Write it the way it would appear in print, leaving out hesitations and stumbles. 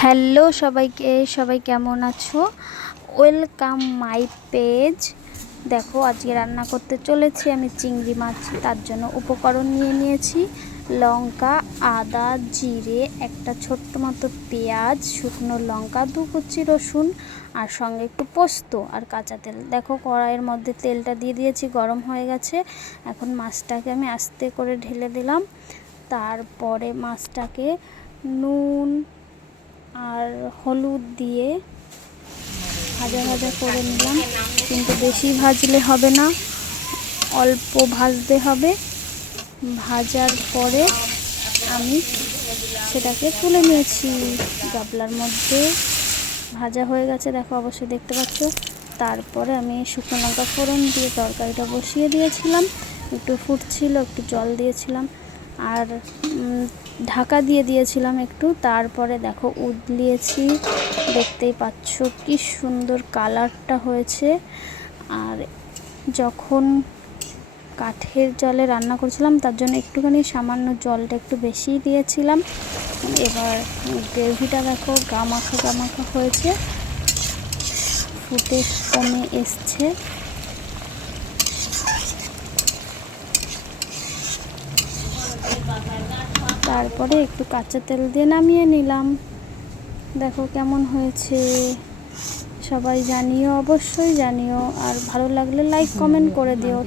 Hello সবাইকে, সবাই কেমন আছো? Welcome my page. দেখো আজকে রান্না করতে চলেছি আমি চিংড়ি মাছ। তার জন্য উপকরণ নিয়ে নিয়েছি লঙ্কা, আদা, জিরে, একটা ছোট্ট মতো পেঁয়াজ, শুকনো লঙ্কা, 2 কুচি রসুন, আর সঙ্গে একটু পোস্ত আর কাঁচা তেল। দেখো কড়াইয়ের মধ্যে তেলটা দিয়ে দিয়েছি, গরম হয়ে গেছে। এখন মাছটাকে আমি আস্তে করে ঢেলে দিলাম। তারপরে মাছটাকে নুন আর হলুদ দিয়ে ভাজা ভাজা করে নিলাম, কিন্তু বেশি ভাজলে হবে না, অল্প ভাজতে হবে। ভাজার পরে আমি সেটাকে তুলে নিয়েছি গামলার মধ্যে। ভাজা হয়ে গেছে, দেখো অবশ্যই দেখতে পাচ্ছ। তারপরে আমি শুকনো লঙ্কা ফোড়ন দিয়ে তরকারিটা বসিয়ে দিয়েছিলাম, একটু ফুটছিল, একটু জল দিয়েছিলাম আর ঢাকা দিয়ে দিয়েছিলাম একটু। তারপরে দেখো উতলিয়েছি, দেখতেই পাচ্ছ কি সুন্দর কালারটা হয়েছে। আর যখন কাঠের জলে রান্না করেছিলাম তার জন্য একটুখানি সামান্য জলটা একটু বেশিই দিয়েছিলাম। এবার গ্রেভিটা দেখো গামাখা গামাখা হয়েছে, ফুটে কমে এসছে। তারপরে একটু কাঁচা তেল দিয়ে নামিয়ে নিলাম। দেখো কেমন হয়েছে, সবাই জানিও, অবশ্যই জানিও। আর ভালো লাগলে লাইক কমেন্ট করে দিও।